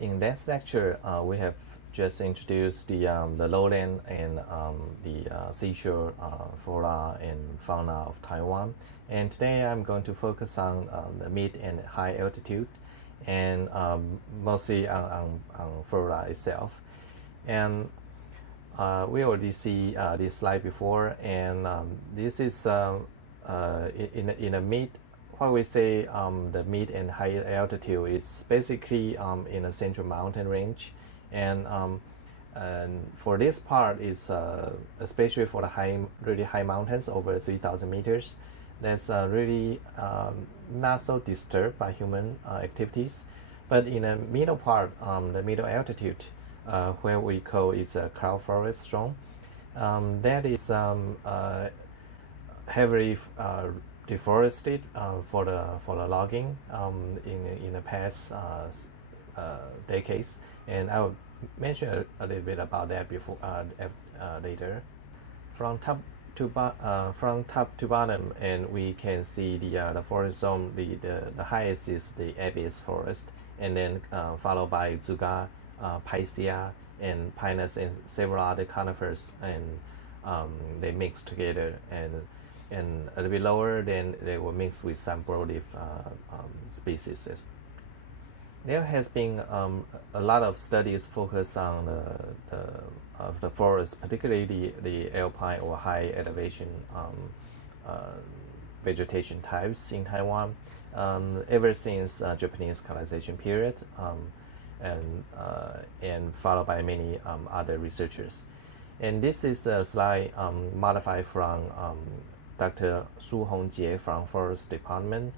In this lecture, we have just introduced the lowland and the seashore flora and fauna of Taiwan. And today I'm going to focus on the mid and high altitude, and mostly on flora itself. And we already see this slide before, and this is in a mid. What we say the mid and high altitude is basically in a central mountain range, and for this part is especially for the really high mountains over 3,000 meters, that's really not so disturbed by human activities. But in the middle part, the middle altitude, where we call it a cloud forest zone, that is heavily deforested for the logging in the past decades, and I will mention a little bit about that before later. From top to bottom, and we can see the forest zone. The highest is the Abyss forest, and then followed by Tsuga, Picea, and Pinus, and several other conifers, and they mix together, and a little bit lower, then they will mix with some broadleaf species. There has been a lot of studies focused on the forest, particularly the alpine or high elevation vegetation types in Taiwan, ever since Japanese colonization period, and followed by many other researchers. And this is a slide modified from Dr. Su Hongjie from Forest Department.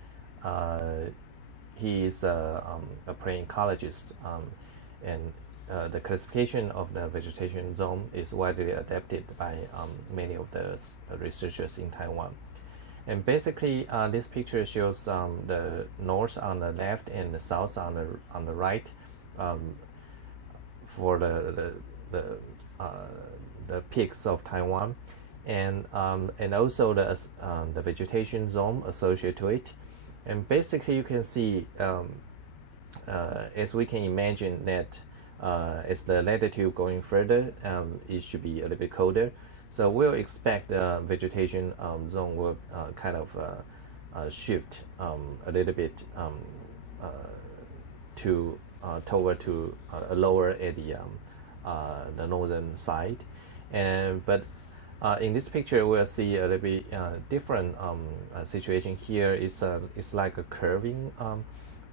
He is a plant ecologist, and the classification of the vegetation zone is widely adapted by many of the researchers in Taiwan. And basically, this picture shows the north on the left and the south on the right for the peaks of Taiwan. And also the vegetation zone associated to it, and basically you can see as we can imagine that as the latitude going further, it should be a little bit colder. So we'll expect the vegetation zone will kind of shift a little bit toward to a lower at the northern side, but in this picture, we'll see a little bit different situation here. It's like a curving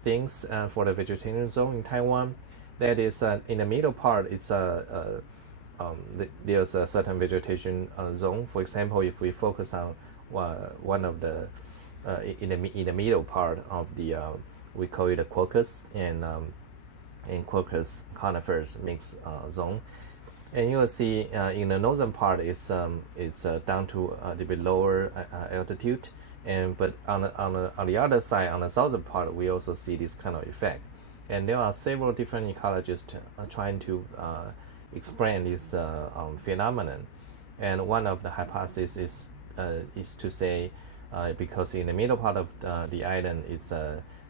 things for the vegetation zone in Taiwan. That is in the middle part. It's there's a certain vegetation zone. For example, if we focus on one of the in the middle part of the we call it a quercus and quercus conifers mixed zone. And you will see in the northern part it's down to a little bit lower altitude, but on the other side, on the southern part, we also see this kind of effect. And there are several different ecologists trying to explain this phenomenon. And one of the hypotheses is to say because in the middle part of the island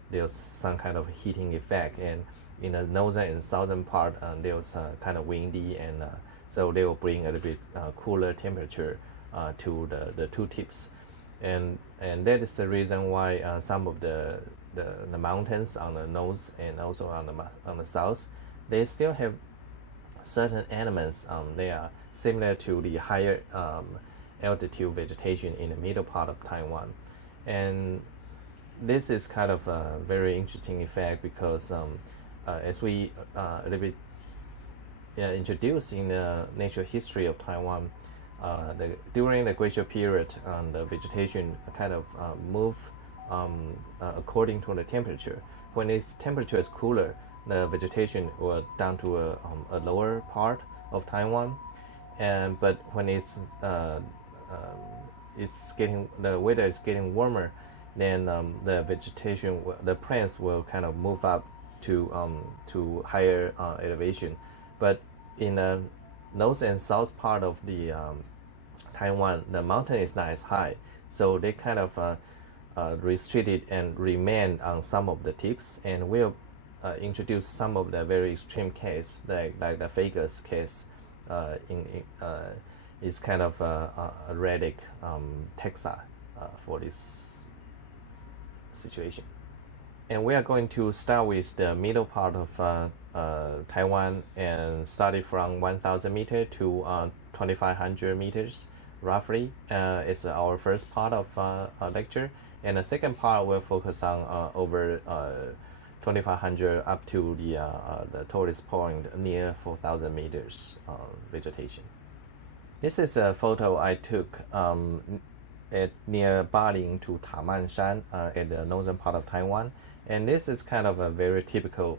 there's some kind of heating effect, and in the northern and southern part, there's kind of windy, and so they will bring a little bit cooler temperature to the two tips, and that is the reason why some of the mountains on the north and also on the south, they still have certain elements. They are similar to the higher altitude vegetation in the middle part of Taiwan, and this is kind of a very interesting effect because as we a little bit introduced in the natural history of Taiwan, during the glacial period, the vegetation kind of move according to the temperature. When its temperature is cooler, the vegetation will down to a lower part of Taiwan, but when the weather is getting warmer, then the vegetation, the plants will kind of move up to higher elevation. But in the north and south part of the Taiwan, the mountain is not as high, so they kind of restricted and remain on some of the tips, and will introduce some of the very extreme case, like the Vegas case. Is kind of a erratic taxa for this situation. And we are going to start with the middle part of Taiwan and study from 1,000 meters to 2,500 meters roughly. It's our first part of lecture, and the second part will focus on over 2,500 up to the tallest point near 4,000 meters vegetation. This is a photo I took at near Baling to Tamanshan at the northern part of Taiwan, and this is kind of a very typical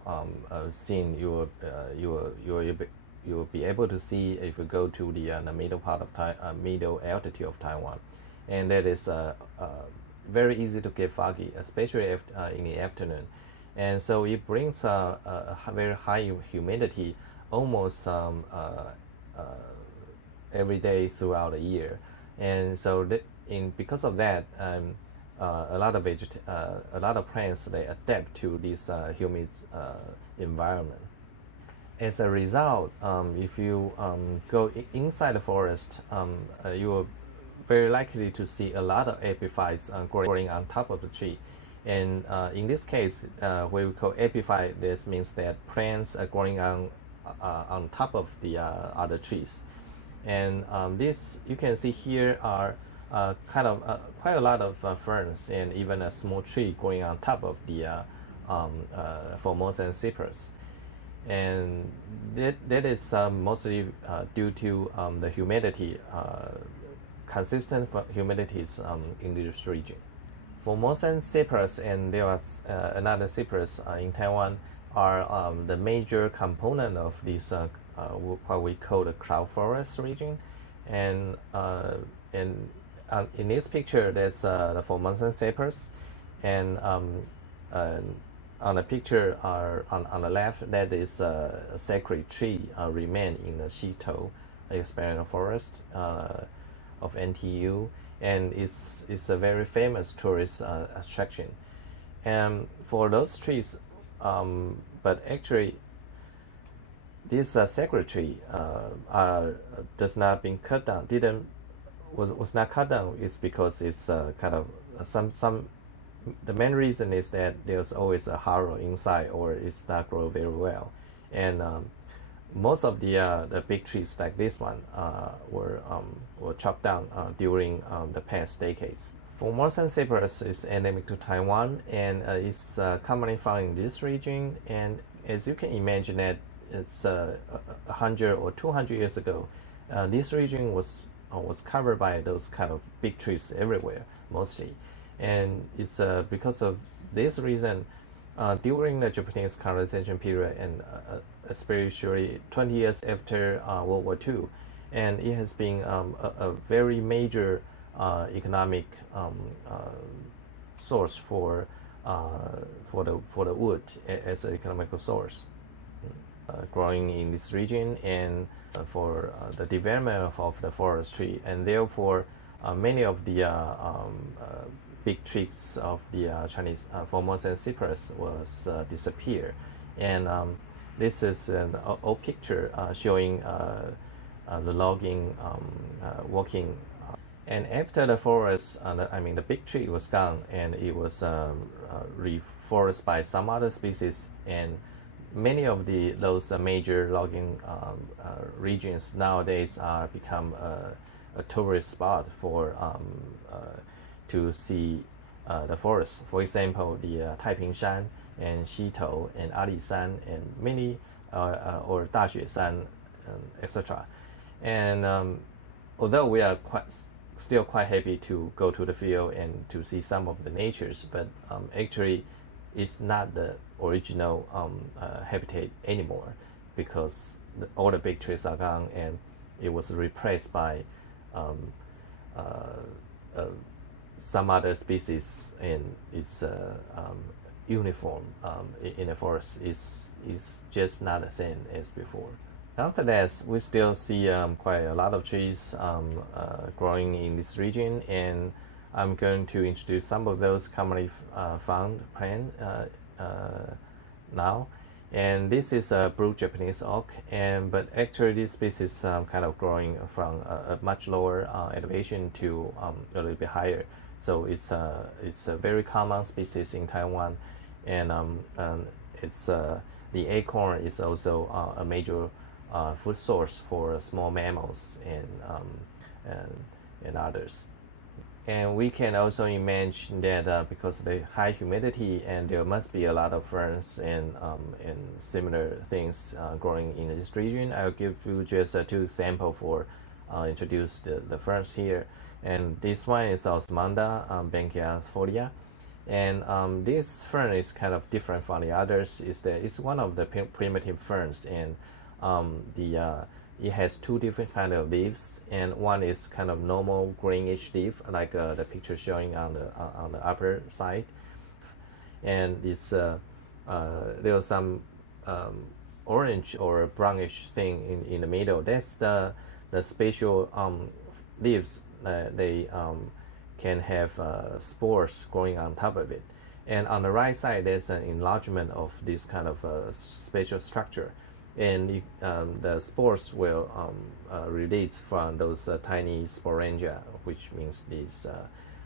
scene you will be able to see if you go to the middle part of middle altitude of Taiwan, and that is very easy to get foggy, especially in the afternoon, and so it brings a very high humidity almost every day throughout the year, and so because of that, a lot of plants they adapt to this humid environment. As a result, if you go inside the forest, you will very likely to see a lot of epiphytes growing on top of the tree. And in this case, what we call epiphyte, this means that plants are growing on top of the other trees. And this you can see here are kind of quite a lot of ferns and even a small tree growing on top of the Formosan cypress. And that is mostly due to the humidity, consistent humidities in this region. Formosan cypress and there was another cypress in Taiwan are the major component of this what we call the cloud forest region, and in this picture that's the Formosan cypress, and on the picture on the left that is a sacred tree remain in the Shito experimental forest of NTU, and it's a very famous tourist attraction. And for those trees, but actually this sacred tree does not been cut down. Was not cut down is because it's kind of some. The main reason is that there's always a harrow inside, or it's not grow very well, and most of the big trees like this one were chopped down during the past decades. Formosan cypress is endemic to Taiwan, and it's commonly found in this region. And as you can imagine that it's 100 or 200 years ago, this region was covered by those kind of big trees everywhere, mostly. And it's because of this reason, during the Japanese colonization period, and especially 20 years after World War II, and it has been a very major economic source for the wood as an economical source, growing in this region, and for the development of the forestry, and therefore many of the big trees of the Chinese Formosan cypress was disappear. And this is an old picture showing the logging working. And after the forest, the big tree was gone, and it was reforested by some other species, and many of those major logging regions nowadays are become a tourist spot for to see the forest. For example, the Taipingshan and Xitou and Alishan and many or Daxueshan, etc. And although we are still quite happy to go to the field and to see some of the natures, but actually it's not the original habitat anymore, because all the big trees are gone, and it was replaced by some other species, and it's uniform in the forest is just not the same as before. After that, we still see quite a lot of trees growing in this region, and I'm going to introduce some of those commonly found plants now. And this is a blue Japanese oak, but actually this species kind of growing from a much lower elevation to a little bit higher. So it's a very common species in Taiwan, and it's the acorn is also a major food source for small mammals and others. And we can also imagine that because of the high humidity, and there must be a lot of ferns and similar things growing in this region. I'll give you just two examples for introduce the ferns here. And this one is Osmunda bankiafolia. And this fern is kind of different from the others. It's one of the primitive ferns, and it has two different kind of leaves, and one is kind of normal greenish leaf, like the picture showing on the upper side, and it's there's some orange or brownish thing in the middle. That's the special leaves. They can have spores growing on top of it, and on the right side there's an enlargement of this kind of special structure. And the spores will release from those tiny sporangia, which means these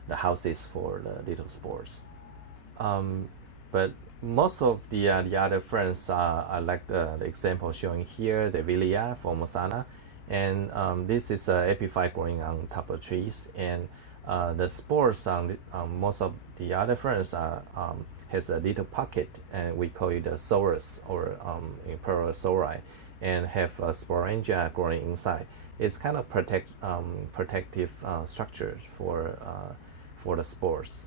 the houses for the little spores. But most of the other ferns are like the example showing here, the Villia formosana, and this is an epiphyte growing on top of trees, and the spores on most of the other ferns are has a little pocket, and we call it a sorus, or imperial sori, and have a sporangia growing inside. It's kind of protective structure for the spores.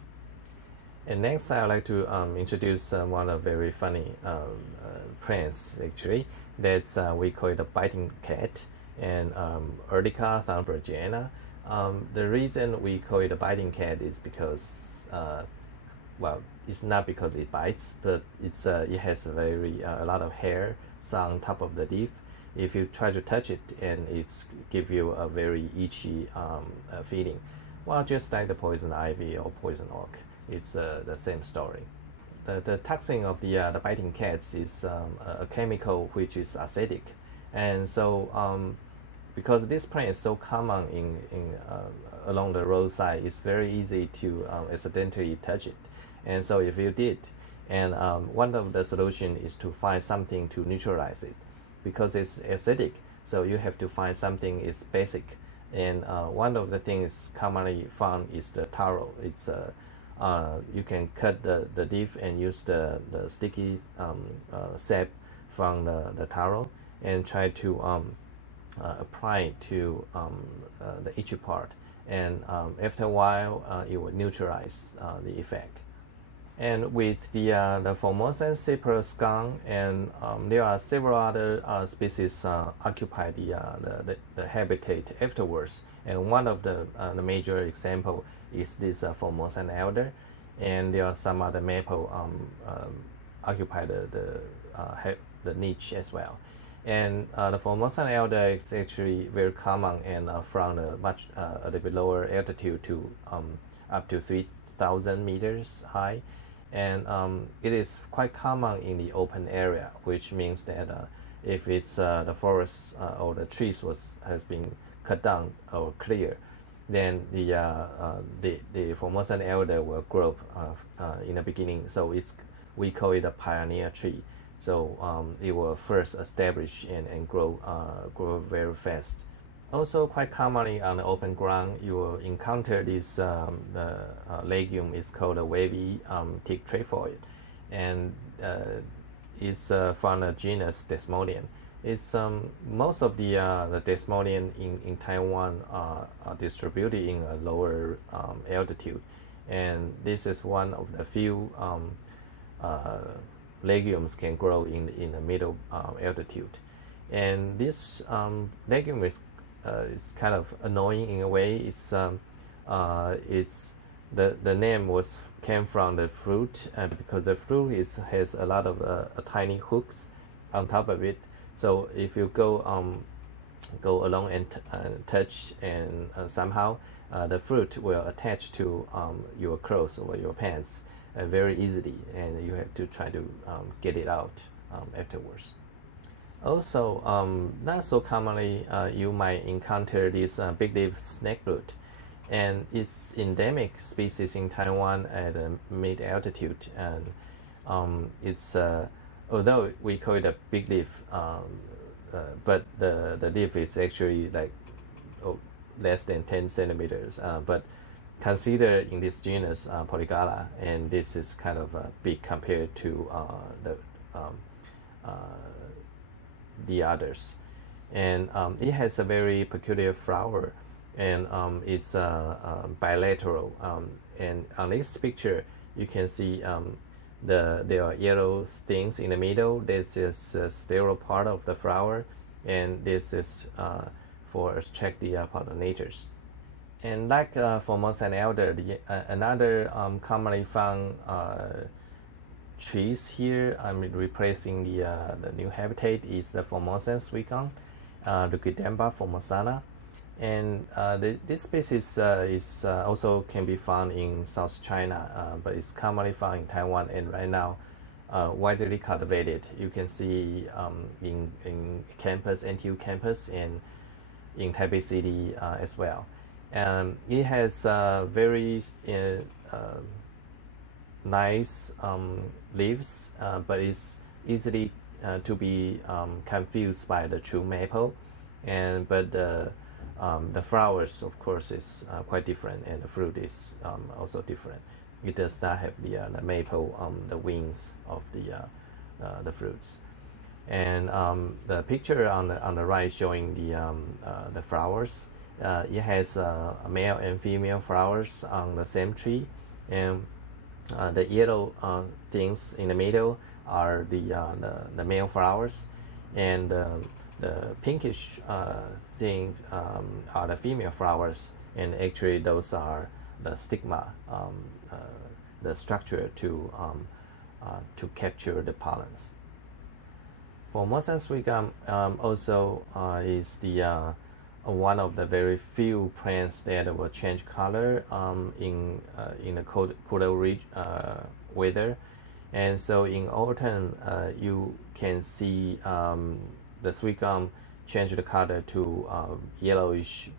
And next, I'd like to introduce one of very funny plants. Actually, that's we call it a biting cat, and Urtica thunbergiana. The reason we call it a biting cat is because well, it's not because it bites, but it has a lot of hairs on top of the leaf. If you try to touch it, and it's give you a very itchy feeling. Well, just like the poison ivy or poison oak, it's the same story. The toxin of the biting cats is a chemical which is acidic, and so because this plant is so common in along the roadside, it's very easy to accidentally touch it. And so if you did, and one of the solution is to find something to neutralize it, because it's acidic, so you have to find something is basic. And one of the things commonly found is the taro. It's you can cut the leaf and use the sticky sap from the taro and try to apply to the itchy part, and after a while it will neutralize the effect. And with the Formosan cypress skunk, and there are several other species occupy the habitat afterwards. And one of the major example is this Formosan elder, and there are some other maple occupy the niche as well. And the Formosan elder is actually very common, and from a little bit lower altitude to up to 3,000 meters high. And it is quite common in the open area, which means that if it's the forest or the trees has been cut down or cleared, then the Formosan elder will grow in the beginning. So we call it a pioneer tree. So it will first establish and grow very fast. Also, quite commonly on the open ground, you will encounter this legume. It's called a wavy teak trefoil, and it's from the genus Desmodium. It's most of the Desmodium in Taiwan are distributed in a lower altitude, and this is one of the few legumes can grow in the middle altitude. And this legume is kind of annoying in a way. It's the name came from the fruit, because the fruit has a lot of tiny hooks on top of it. So if you go along and touch, and somehow the fruit will attach to your clothes or your pants very easily, and you have to try to get it out. afterwards. Also, not so commonly, you might encounter this big leaf snakeroot, and it's endemic species in Taiwan at mid altitude. And it's although we call it a big leaf, but the leaf is actually like less than 10 centimeters. But consider in this genus Polygala, and this is kind of big compared to the others. And it has a very peculiar flower, and it's bilateral. And on this picture, you can see there are yellow things in the middle. This is a sterile part of the flower, and this is for attract the pollinators. And like Formosa and elder, another commonly found trees here, replacing the new habitat, is the Formosan sweetgum, Leucodemba formosana. And this species is also can be found in South China, but it's commonly found in Taiwan, and right now widely cultivated. You can see in campus, NTU campus, and in Taipei City as well. And it has very nice leaves, but it's easily to be confused by the true maple. And but the flowers, of course, is quite different, and the fruit is also different. It does not have the maple the wings of the fruits. And the picture on the right showing the flowers. It has male and female flowers on the same tree, and the yellow things in the middle are the male flowers, and the pinkish things are the female flowers, and actually those are the stigma, the structure to capture the pollens. Formosan sweetgum also is the one of the very few plants that will change color in the cooler weather, and so in autumn you can see the sweetgum change the color to yellowish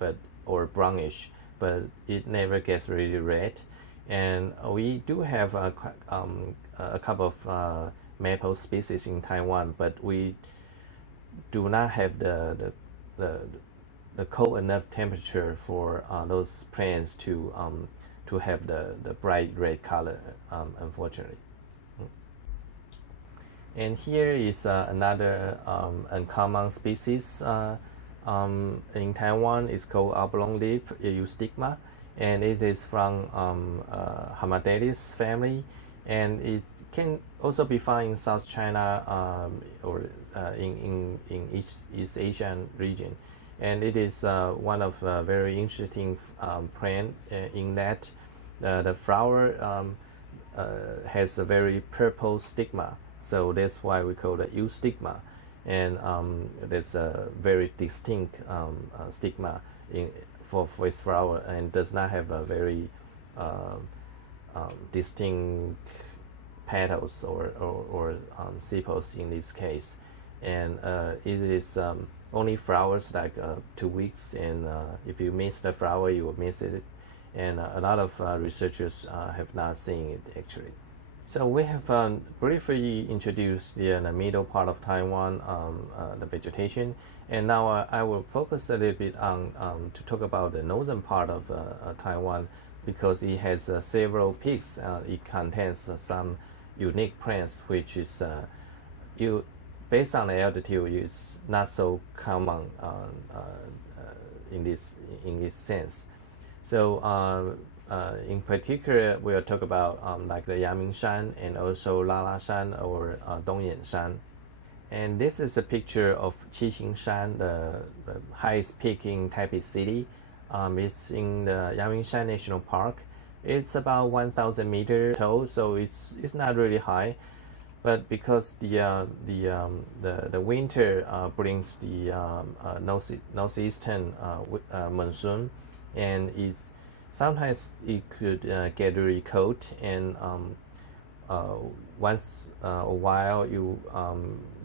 or brownish, but it never gets really red. And we do have a couple of maple species in Taiwan, but we do not have the cold enough temperature for those plants to have the bright red color, unfortunately. And here is another uncommon species in Taiwan. It's called oblong leaf eustigma, and it is from Hamadelis family, and it can also be found in South China or in East Asian region. And it is one of very interesting plant in that the flower has a very purple stigma, so that's why we call it eustigma. And there's a very distinct stigma for its flower, and does not have a very distinct petals or sepals in this case. And it is only flowers like 2 weeks, and if you miss the flower, you will miss it. And a lot of researchers have not seen it actually. So we have briefly introduced the middle part of Taiwan, the vegetation, and now I will focus a little bit on to talk about the northern part of Taiwan, because it has several peaks. It contains some unique plants, which is based on the altitude, it's not so common in this sense. So in particular, we'll talk about like the JER-MING Shan, and also Lala Shan or Dongyan Shan. And this is a picture of Qixing Shan, the highest peak in Taipei City. It's in the JER-MING Shan National Park. It's about 1,000 meters tall, so it's not really high. But because the winter brings the northeastern monsoon, and sometimes it could get really cold, and once a while you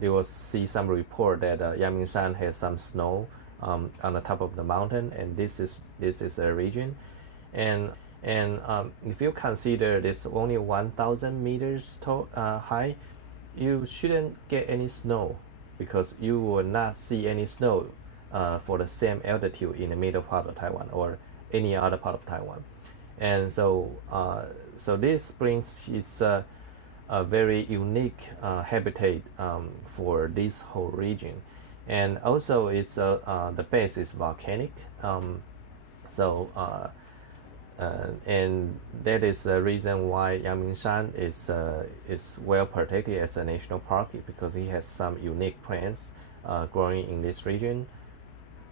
will see some report that Yangmingshan has some snow on the top of the mountain, and this is a region, and if you consider this only 1,000 meters high, you shouldn't get any snow because you will not see any snow for the same altitude in the middle part of Taiwan or any other part of Taiwan. And so this brings its a very unique habitat for this whole region, and also it's the base is volcanic, and that is the reason why Yangmingshan is well protected as a national park, because it has some unique plants growing in this region.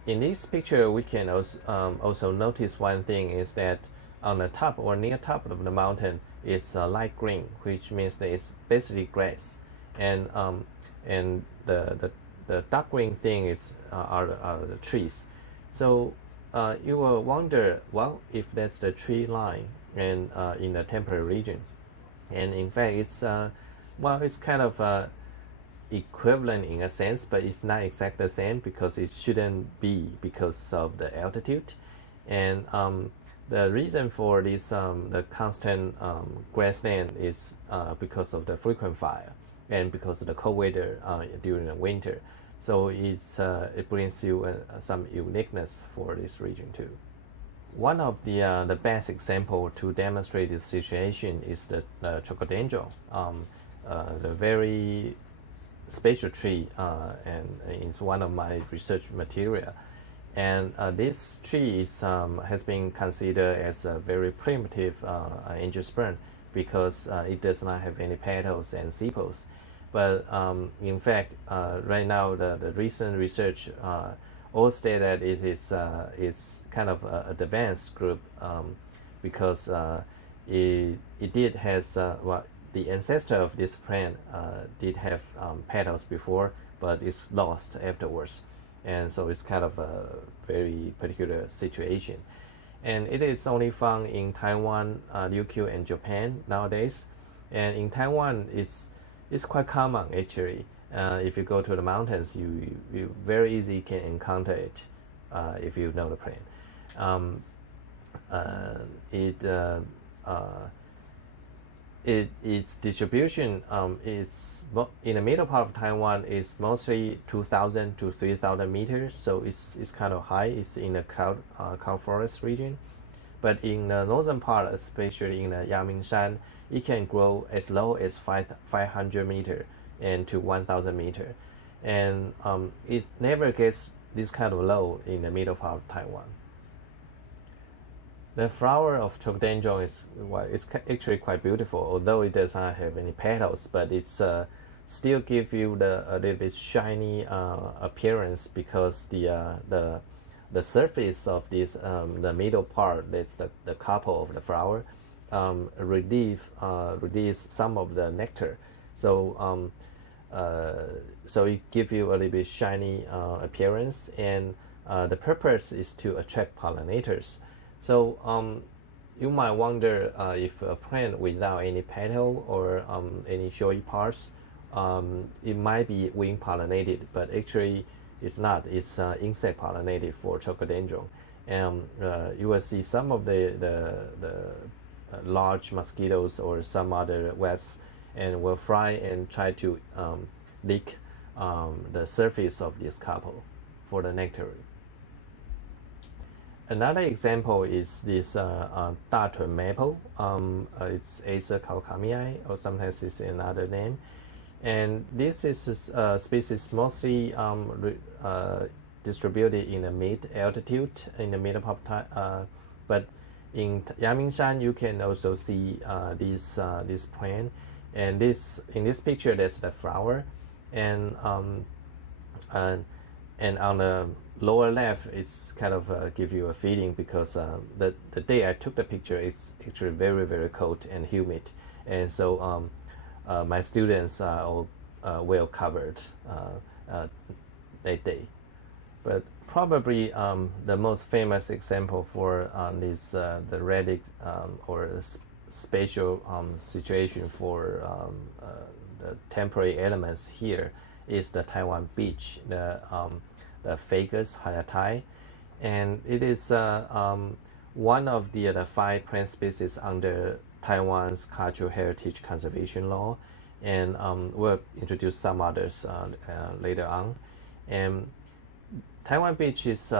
In this picture, we can also notice one thing is that on the top or near top of the mountain is light green, which means that it's basically grass, and the dark green thing is are the trees. So you will wonder, well, if that's the tree line and in the temperate region, and in fact it's it's kind of equivalent in a sense, but it's not exactly the same because it shouldn't be because of the altitude. And the reason for this the constant grassland is because of the frequent fire and because of the cold weather during the winter. So it brings you some uniqueness for this region too. One of the best example to demonstrate this situation is the chocodendron, the very special tree, and it's one of my research material. And this tree has been considered as a very primitive angiosperm because it does not have any petals and sepals. But in fact, right now the recent research all state that it is kind of an advanced group because it did has the ancestor of this plant did have petals before, but it's lost afterwards, and so it's kind of a very particular situation. And it is only found in Taiwan, Ryukyu, and Japan nowadays. And in Taiwan, it's quite common actually. If you go to the mountains, you very easily can encounter it if you know the plant. Its distribution is in the middle part of Taiwan is mostly 2,000 to 3,000 meters, so it's kind of high. It's in the cloud forest region, but in the northern part, especially in the Yangmingshan, it can grow as low as 500 meter and to 1,000 meter, and it never gets this kind of low in the middle part of Taiwan. The flower of chocodendron it's actually quite beautiful, although it does not have any petals, but it's still give you a little bit shiny appearance because the surface of this the middle part, that's the carpel of the flower, release some of the nectar, so it gives you a little bit shiny appearance, and the purpose is to attract pollinators. So you might wonder if a plant without any petal or any showy parts, it might be wind pollinated, but actually it's not. It's insect pollinated for chocodendron, and you will see some of the large mosquitoes or some other webs, and will fly and try to lick the surface of this carpel for the nectar. Another example is this Datun maple. It's Acer calcamii, or sometimes it's another name. And this is a species mostly distributed in the mid-altitude, in the middle of time. But in Yangmingshan, you can also see this plant. And in this picture, that's the flower. And on the lower left, it's kind of give you a feeling because the day I took the picture, it's actually very, very cold and humid, and so my students are all well covered that day. But probably the most famous example for this the relic or special situation for the temporary elements here is the Taiwan beech, the Fagus hyatae, and it is one of the 5 plant species under Taiwan's Cultural Heritage Conservation Law, and we'll introduce some others later on. And Taiwan beech is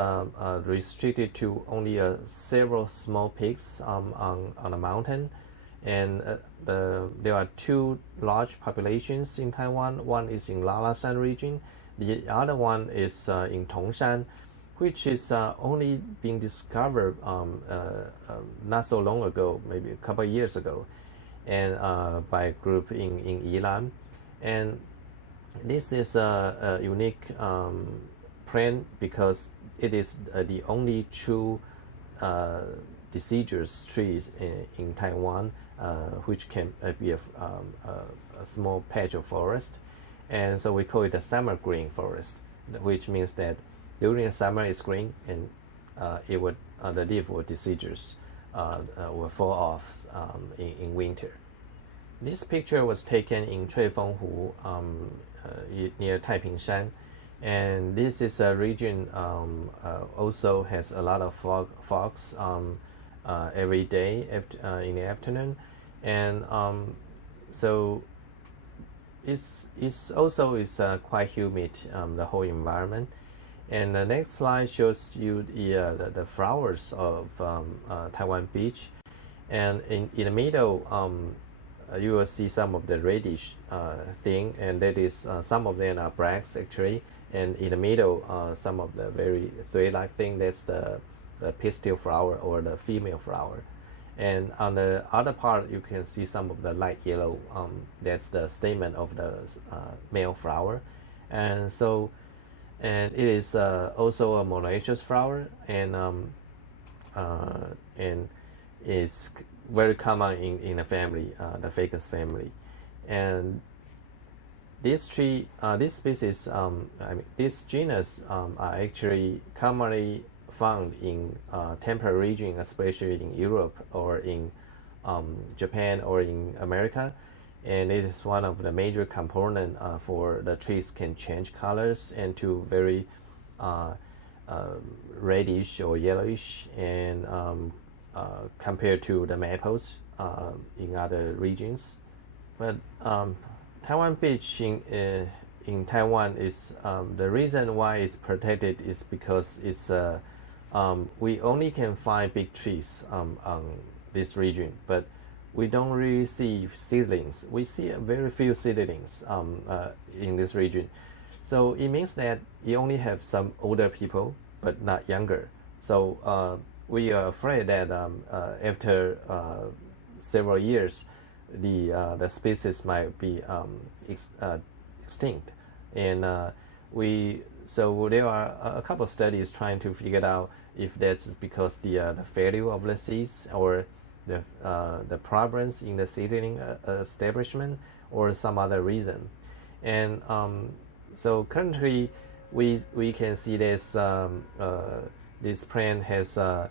restricted to only several small peaks on a mountain, and there are 2 large populations in Taiwan. One is in Lalashan region, the other one is in Tongshan, which is only being discovered not so long ago, maybe a couple of years ago, and by a group in Yilan. And this is a unique plant because it is the only true deciduous trees in Taiwan, which can be a small patch of forest, and so we call it a summer green forest, which means that during the summer it's green, and it would the leaf would deciduous will fall off in winter. This picture was taken in Cuifeng Hu near Taipingshan, and this is a region also has a lot of fogs every day in the afternoon, and so it's also quite humid, the whole environment. And the next slide shows you the flowers of Taiwan beech, and in the middle you will see some of the reddish thing, and that is some of them are bracts actually, and in the middle some of the very thread-like thing, that's the pistil flower or the female flower, and on the other part you can see some of the light yellow, that's the stamen of the male flower. And so it is also a monoecious flower, and is very common in the family, the Fagus family. And this tree, this species, this genus are actually commonly found in temperate region, especially in Europe or in Japan or in America, and it is one of the major component for the trees can change colors into very reddish or yellowish, and compared to the maples in other regions. But Taiwan beech in Taiwan is the reason why it's protected is because it's we only can find big trees on this region, but we don't really see seedlings. We see very few seedlings in this region. So it means that you only have some older people, but not younger. So we are afraid that after several years, the species might be extinct. And so there are a couple of studies trying to figure out if that's because the failure of the seeds, or the problems in the seedling establishment, or some other reason. And so currently we can see this this plant has the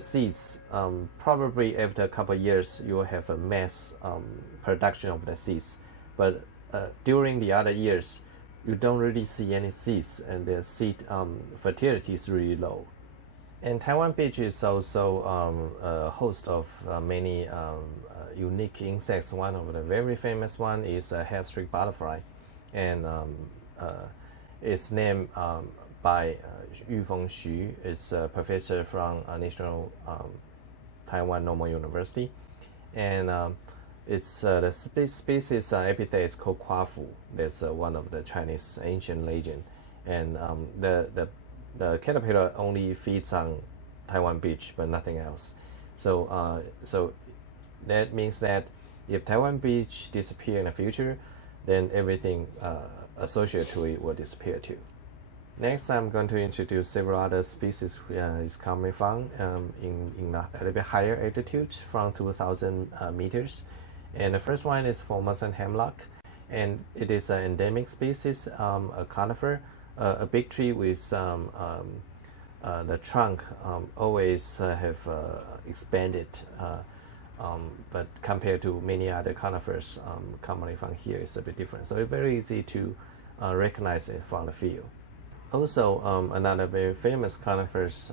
seeds, probably after a couple of years you will have a mass production of the seeds, but during the other years you don't really see any seeds, and the seed fertility is really low. And Taiwan beech is also a host of many unique insects. One of the very famous one is a hair-streak butterfly, and it's named by Yufeng Xu. It's a professor from National Taiwan Normal University, and it's the species epithet is called Kwafu. That's one of the Chinese ancient legend, and the caterpillar only feeds on Taiwan beech, but nothing else. So so that means that if Taiwan beech disappear in the future, then everything associated to it will disappear too. Next, I'm going to introduce several other species is commonly found in a little bit higher altitude, from 2,000 meters. And the first one is Formosan hemlock, and it is an endemic species, a conifer, a big tree with the trunk always have expanded, but compared to many other conifers commonly found here, it's a bit different. So it's very easy to recognize it from the field. Also, another very famous conifers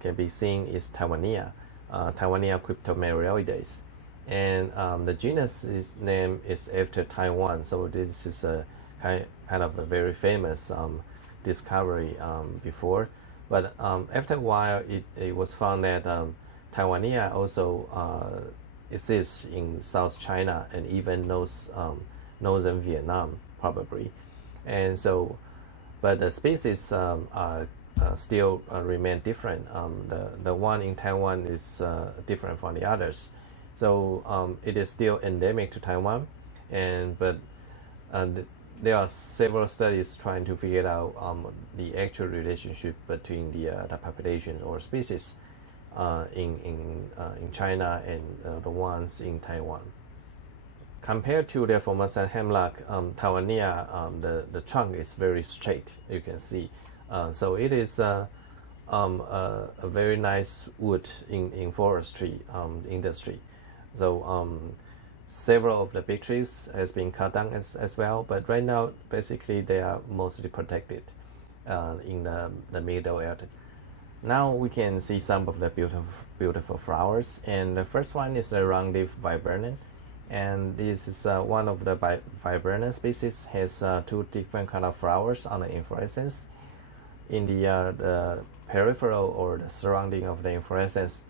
can be seen is Taiwania, Taiwania cryptomereoides. And the genus name is after Taiwan, so this is a kind of a very famous discovery before. But after a while, it was found that Taiwania also exists in South China and even northern Vietnam, probably. And so, but the species are still remain different. The one in Taiwan is different from the others. So it is still endemic to Taiwan, but there are several studies trying to figure out the actual relationship between the population or species in China and the ones in Taiwan. Compared to the Formosan hemlock, Taiwania, the trunk is very straight, you can see. So it is a very nice wood in forestry industry. So several of the big trees has been cut down as well, but right now basically they are mostly protected in the middle altitude. Now we can see some of the beautiful flowers, and the first one is the round-leaf viburnum, and this is one of the viburnum species. Has two different kind of flowers on the inflorescence. In the peripheral or the surrounding of the inflorescence,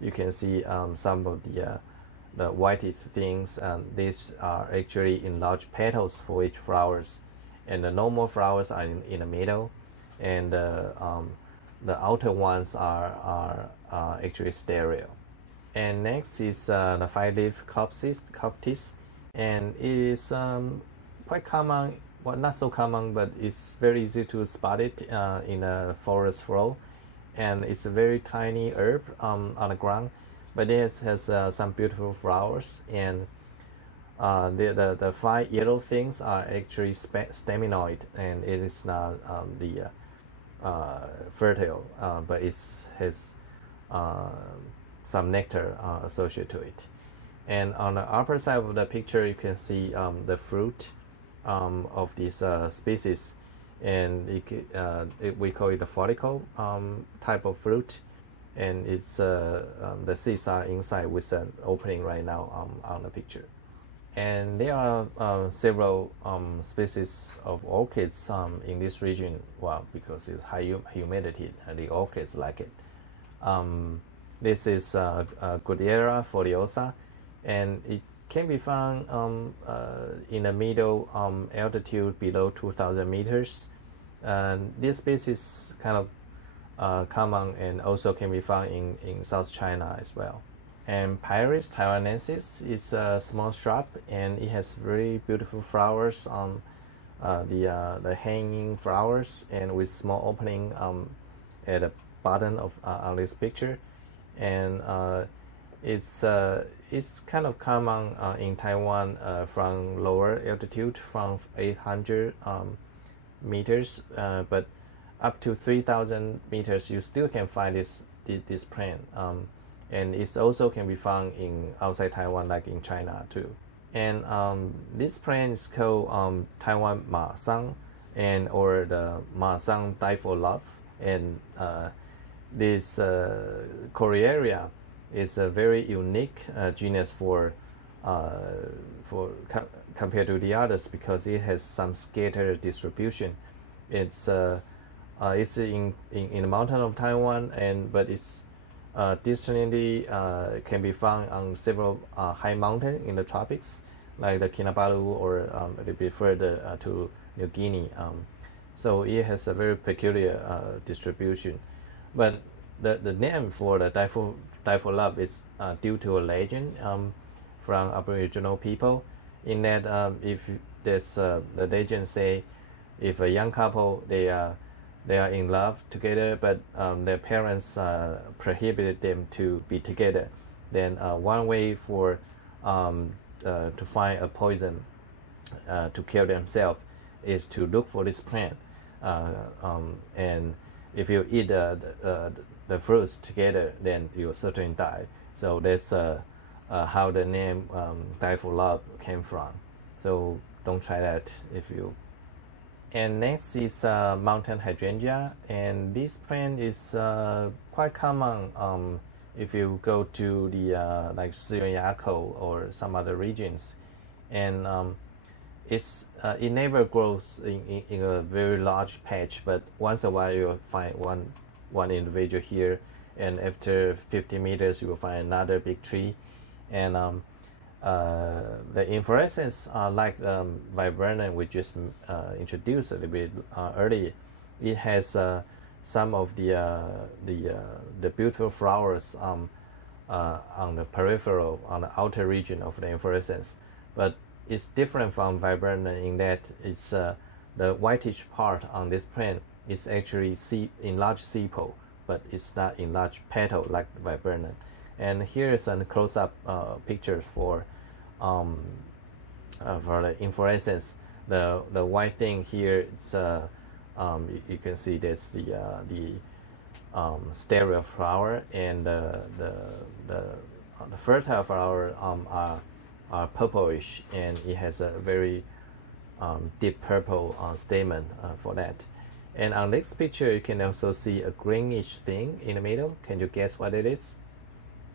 you can see some of the whitish things, and these are actually enlarged petals for each flowers, and the normal flowers are in the middle, and the outer ones are actually sterile. And next is the five-leaf coptis, and it is quite common, well, not so common, but it's very easy to spot it in a forest floor, and it's a very tiny herb on the ground, but it has some beautiful flowers, and the five yellow things are actually staminoid, and it is not fertile, but it has some nectar associated to it. And on the upper side of the picture, you can see the fruit of this species, and we call it the follicle type of fruit, and it's the seeds are inside with an opening right now on the picture. And there are several species of orchids in this region. Well, because it's high humidity, the orchids like it. This is Goodyeria foliosa, and it can be found in the middle altitude below 2,000 meters. And this species is kind of common and also can be found in South China as well. And Pyrus taiwanensis is a small shrub, and it has very beautiful flowers on the hanging flowers, and with small opening at the bottom of on this picture. And it's kind of common in Taiwan from lower altitude, from 800 meters, but up to 3,000 meters, you still can find this plant. And it also can be found in outside Taiwan, like in China too. And this plant is called Taiwan Ma-sang, and or the Ma-sang Dipholove. And this Corearia is a very unique genus compared to the others, because it has some scattered distribution. It's in the mountain of Taiwan, but it's distantly can be found on several high mountains in the tropics, like the Kinabalu, or a little bit further to New Guinea. So it has a very peculiar distribution. But the name for the Dipholove is due to a legend from Aboriginal people, in that if there's the legend say, if a young couple they are in love together, but their parents prohibited them to be together, then one way for to find a poison to kill themselves is to look for this plant, and if you eat the fruits together, then you will certainly die. So that's how the name Die for Love came from. So don't try that if you. And next is mountain hydrangea, and this plant is quite common if you go to the like Suyako or some other regions, and it never grows in a very large patch, but once in a while you'll find one individual here, and after 50 meters you will find another big tree, and the inflorescence are like viburnum we just introduced a little bit earlier. It has some of the beautiful flowers on the peripheral, on the outer region of the inflorescence, but it's different from viburnum in that it's the whitish part on this plant is actually enlarged sepal, but it's not enlarged petal like viburnum. And here is a close-up picture for the inflorescence. The white thing here, it's you can see that's the sterile flower, and the fertile flower are purplish, and it has a very deep purple stamen for that. And on this picture you can also see a greenish thing in the middle. Can you guess what it is?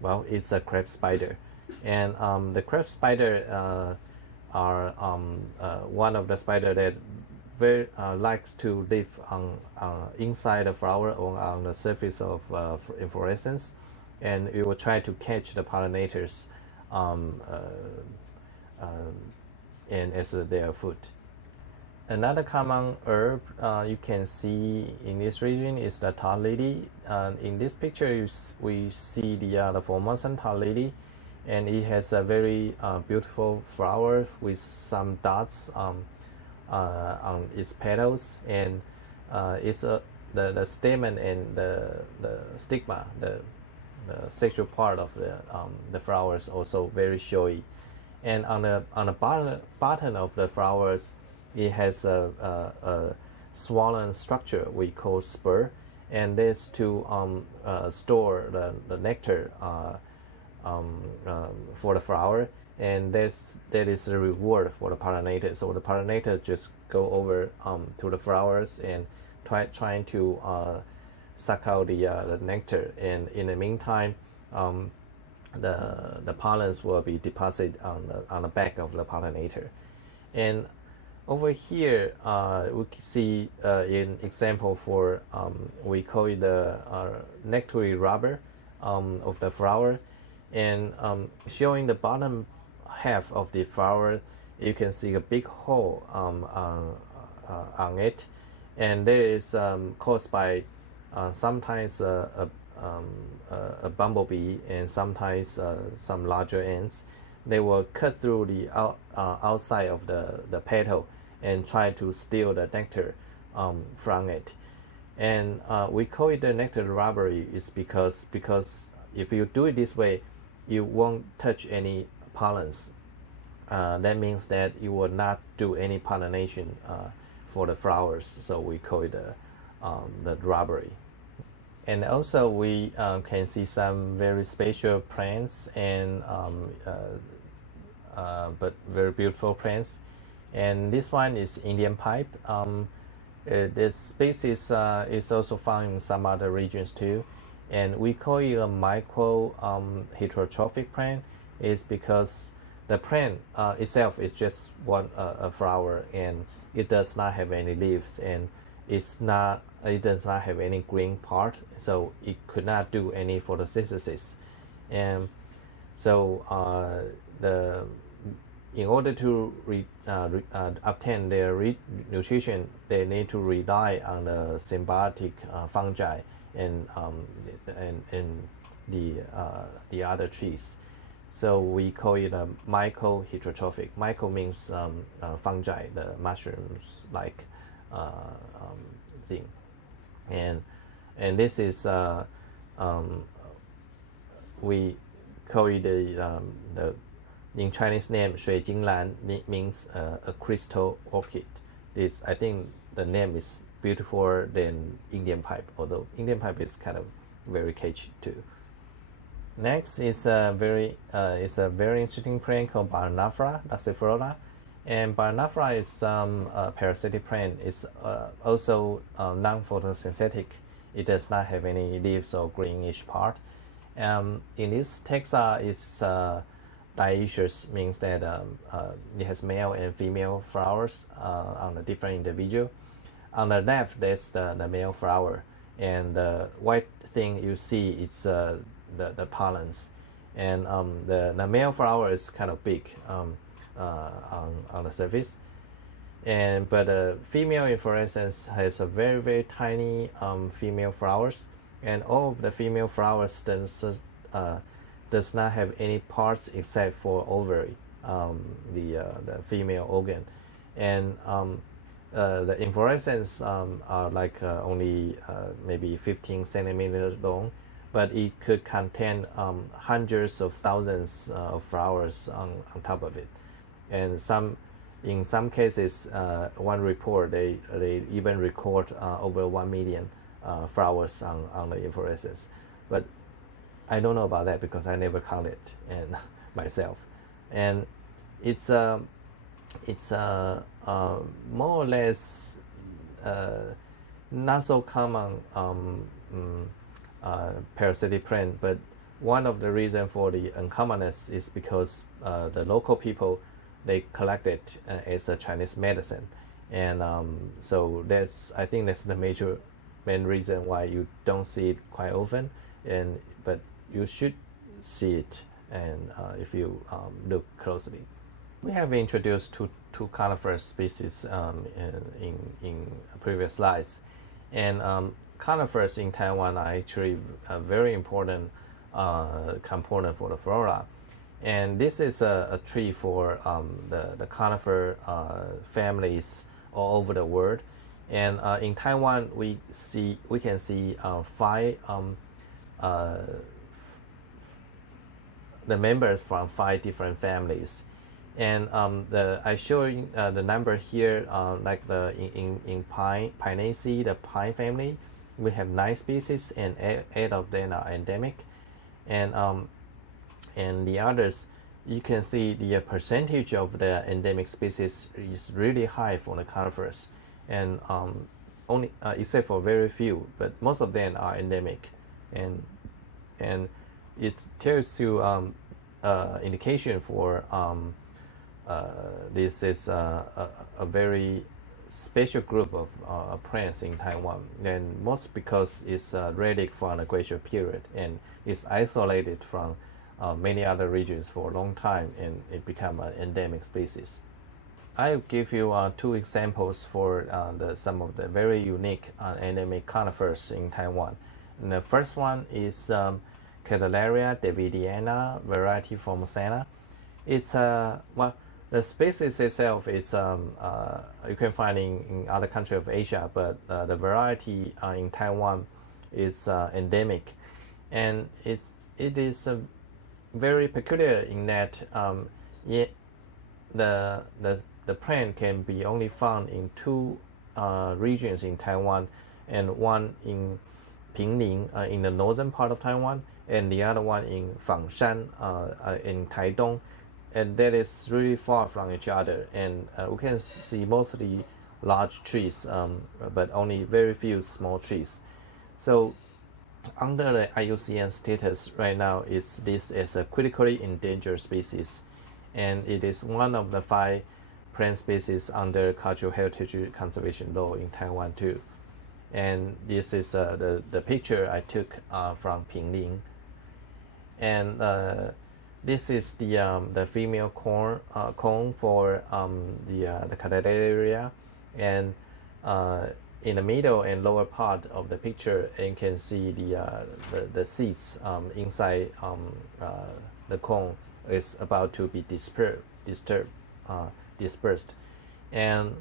Well, it's a crab spider, and the crab spider are one of the spider that very likes to live on inside the flower or on the surface of inflorescence, and it will try to catch the pollinators and as their food. Another common herb you can see in this region is the tar lily. In this picture we see the Formosan tar lily, and it has a very beautiful flower with some dots on its petals, and it's the stamen and the stigma, the sexual part of the flowers also very showy. And on the bottom of the flowers, it has a swollen structure we call spur, and that's to store the nectar for the flower, and that is the reward for the pollinator. So the pollinator just go over to the flowers and trying to suck out the nectar, and in the meantime the pollens will be deposited on the back of the pollinator. And over here we can see an example for we call it the nectary rubber of the flower, and showing the bottom half of the flower, you can see a big hole on it, and that is caused by sometimes a bumblebee, and sometimes some larger ants. They will cut through the outside of the petal and try to steal the nectar from it. And we call it the nectar robbery is because if you do it this way, you won't touch any pollens. That means that you will not do any pollination for the flowers. So we call it the robbery. And also we can see some very special plants and but very beautiful plants. And this one is Indian pipe. This species is also found in some other regions too, and we call it a micro heterotrophic plant. Is because the plant itself is just a flower, and it does not have any leaves, and it does not have any green part, so it could not do any photosynthesis. And so in order to obtain their nutrition, they need to rely on the symbiotic fungi and the other trees. So we call it a myco-heterotrophic. Myco means fungi, the mushrooms like thing, and this is we call it the in Chinese name 水晶兰 means a crystal orchid. This, I think the name is beautiful than Indian pipe, although Indian pipe is kind of very catchy too. Next is a very interesting plant called Barnaphora laxiflora, and Barnaphora is a parasitic plant. It's also non-photosynthetic. It does not have any leaves or greenish part. In this taxa, it's dioecious, means that it has male and female flowers on the different individual. On the left, that's the male flower, and the white thing you see is the pollens, and the male flower is kind of big on the surface, but the female inflorescence has a very tiny female flowers, and all of the female flowers does not have any parts except for ovary, the female organ, and the inflorescence are like only maybe 15 centimeters long, but it could contain hundreds of thousands of flowers on top of it, and in some cases, one report they even record over 1 million flowers on the inflorescence, but I don't know about that because I never counted and myself, and it's more or less not so common parasitic plant, but one of the reasons for the uncommonness is because the local people, they collect it as a Chinese medicine, and so I think that's the main reason why you don't see it quite often, but you should see it, and if you look closely. We have introduced two conifer species in previous slides, and conifers in Taiwan are actually a very important component for the flora, and this is a tree for the conifer families all over the world, and in Taiwan we can see 5 the members from 5 different families, and I show you the number here, like in Pinaceae, the pine family, we have 9 species, and 8 of them are endemic, and the others, you can see the percentage of the endemic species is really high for the conifers, and only except for very few, but most of them are endemic, and it tells you indication for this is a very special group of plants in Taiwan, and most because it's a relic from the glacial period and it's isolated from many other regions for a long time, and it become an endemic species. I'll give you 2 examples for some of the very unique endemic conifers in Taiwan. And the first one is Candelaria davidiana, variety Formosana. It's the species itself is you can find in other countries of Asia, but the variety in Taiwan is endemic, and it is very peculiar in that the plant can be only found in 2 regions in Taiwan, and one in Pinling in the northern part of Taiwan, and the other one in Fangshan in Taidong, and that is really far from each other, and we can see mostly large trees, but only very few small trees. So under the IUCN status right now, it's listed as a critically endangered species, and it is one of the 5 plant species under cultural heritage conservation law in Taiwan too. And this is the picture I took from Pinling, and this is the female cone for the Candelaria, and in the middle and lower part of the picture, you can see the seeds inside the cone is about to be dispersed, and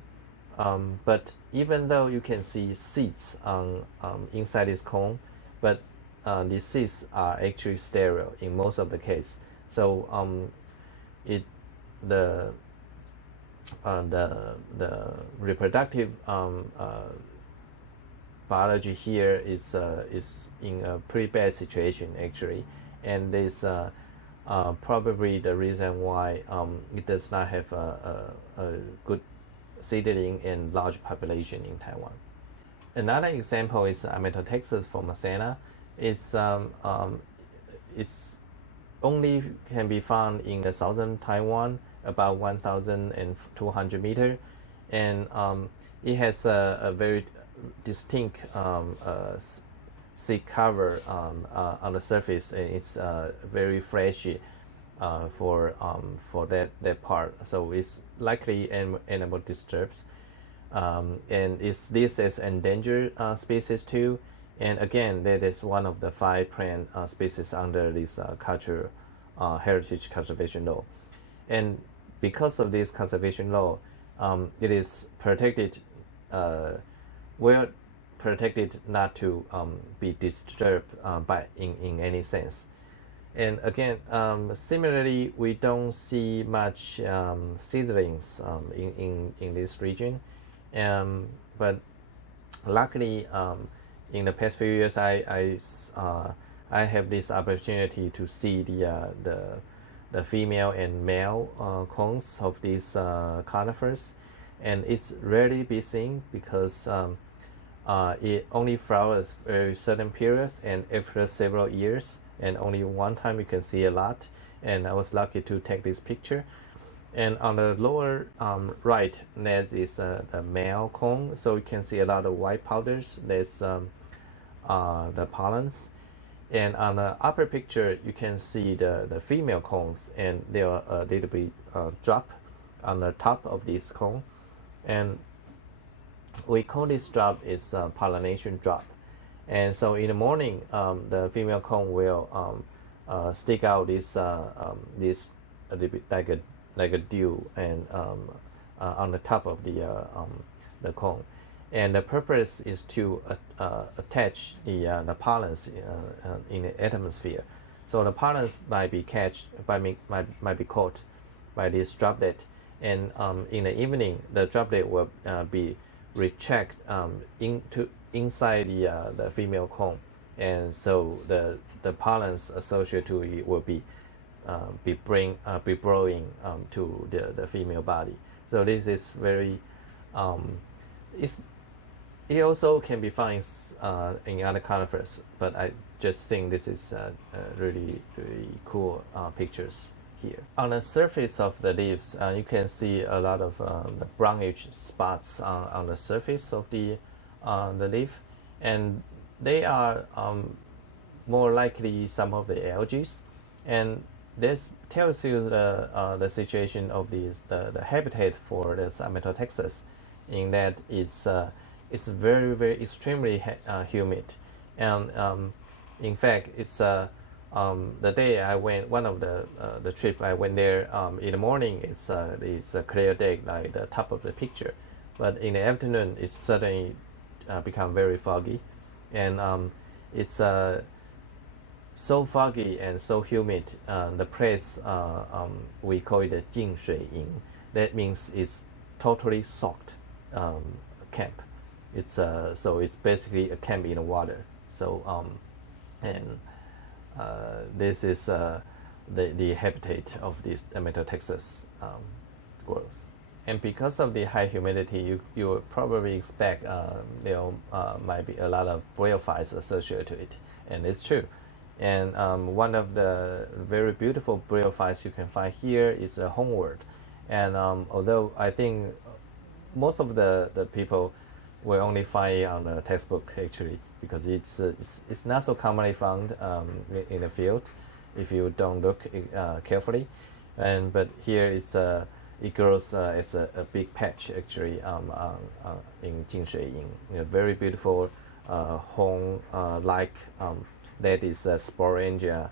but even though you can see seeds inside this cone, but the seeds are actually sterile in most of the case. So the reproductive biology here is in a pretty bad situation actually, and this probably the reason why it does not have a good seedling and large population in Taiwan. Another example is Ametotexas formosana. It's only can be found in the southern Taiwan, about 1,200 meters, and it has a very distinct seed cover on the surface, and it's very flashy for that part. So it's likely animal disturbs, and it's listed as endangered species too. And again, that is one of the 5 plant species under this heritage conservation law. And because of this conservation law, it is protected, well protected not to be disturbed in any sense. And again, similarly, we don't see much seedlings in this region, but luckily, in the past few years, I have this opportunity to see the female and male cones of these conifers, and it's rarely be seen because it only flowers very certain periods and after several years, and only one time you can see a lot. And I was lucky to take this picture. And on the lower right, there is the male cone, so you can see a lot of white powders. There's the pollens. And on the upper picture, you can see the female cones, and they are a little bit drop on the top of this cone. And we call this drop is pollination drop. And so in the morning, the female cone will stick out this a little bit like a dew, and on the top of the cone. And the purpose is to attach the pollens in the atmosphere. So the pollens might be caught by this droplet, and in the evening the droplet will be retract inside the female cone, and so the pollens associated to it will be blowing to the female body. So this is very it also can be found in other conifers, but I just think this is really cool pictures here. On the surface of the leaves, you can see a lot of the brownish spots on the surface of the leaf, and they are more likely some of the algae, and this tells you the situation of the habitat for this Ametotexas, in that it's very, very extremely humid, and in fact, it's the day I went, one of the trip I went there, in the morning it's a clear day like the top of the picture, but in the afternoon it's suddenly become very foggy, and it's so foggy and so humid. The place we call it a 净水营. That means it's totally soaked camp. It's so it's basically a camp in the water. So this is the habitat of this Ametotexas growth. And because of the high humidity, you will probably expect there might be a lot of bryophytes associated to it, and it's true. And one of the very beautiful bryophytes you can find here is a homeward. And although I think most of the people will only find it on the textbook actually, because it's not so commonly found in the field if you don't look carefully. But here it grows as a big patch actually in 净水营. A very beautiful home like that is sporangia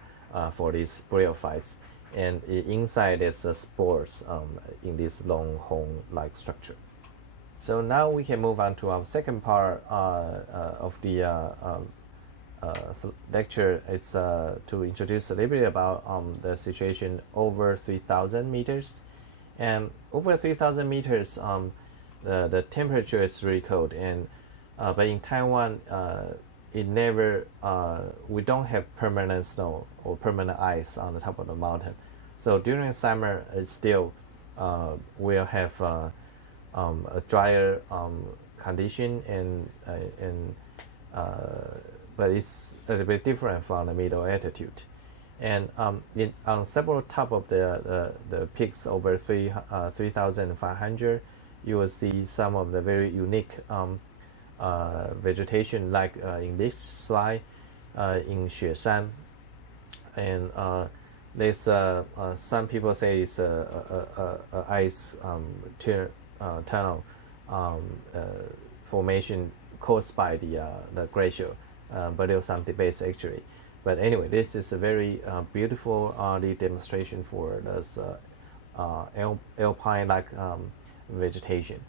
for these bryophytes, and inside there's spores in this long home-like structure. So now we can move on to our second part of the lecture. It's to introduce a little bit about the situation over 3,000 meters. And over 3,000 meters, the temperature is really cold, and but in Taiwan, it never we don't have permanent snow or permanent ice on the top of the mountain. So during summer, it still will have a drier condition, and but it's a little bit different from the middle altitude. And on several top of the peaks over 3,500, you will see some of the very unique vegetation, like in this slide, in Xueshan. And there's some people say it's a ice tunnel formation caused by the glacier, but there was some debates actually. But anyway, this is a very beautiful demonstration for this alpine-like vegetation.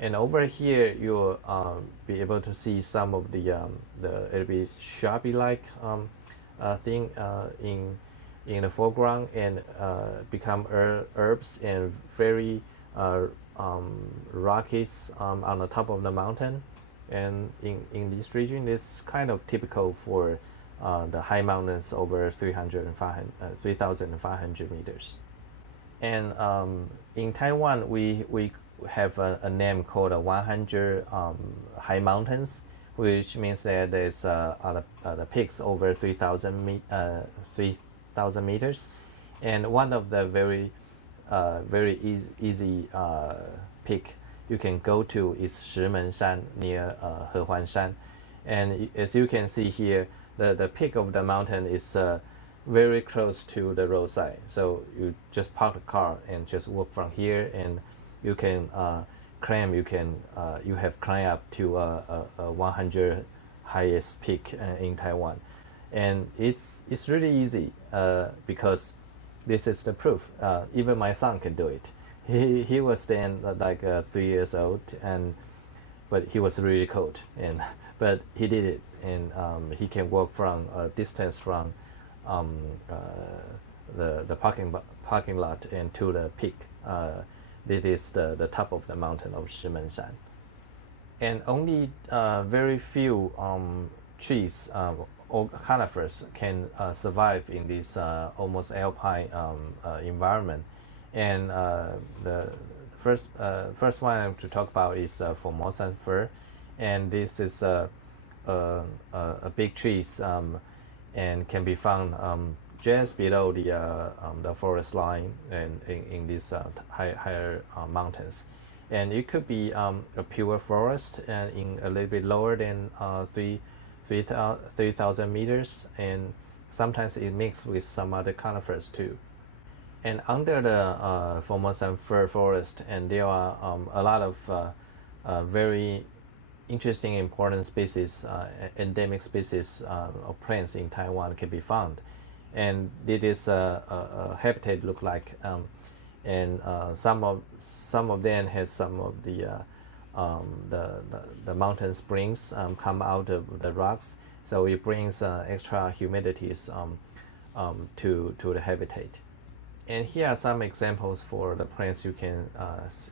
And over here, you'll be able to see some of the it'll be shrubby-like thing in the foreground, and become herbs and very rockies on the top of the mountain. And in this region, it's kind of typical for the high mountains over 3,500 meters. And in Taiwan, we have a name called 100 high mountains, which means that there's the peaks over 3,000 meters. And one of the very easy peak you can go to is Shimen-shan near Hehuan-shan. And as you can see here, the peak of the mountain is very close to the roadside. So you just park the car and just walk from here, and you can climb. You have climbed up to 100 highest peak in Taiwan, and it's really easy because this is the proof. Even my son can do it. He was then like 3 years old, but he was really cold, but he did it, and he can walk from a distance from the parking lot and to the peak. This is the top of the mountain of Shimen-shan. And only very few trees or conifers can survive in this almost alpine environment. And the first one to talk about is Formosan fir, and this is a big tree and can be found just below the forest line and in these higher mountains. And it could be a pure forest and in a little bit lower than 3,000 meters, and sometimes it mixes with some other conifers too. And under the Formosan fir forest, and there are a lot of very interesting, important species, endemic species of plants in Taiwan can be found. And it is a habitat look like, and some of them has some of the mountain springs come out of the rocks, so it brings extra humidities to the habitat. And here are some examples for the plants you can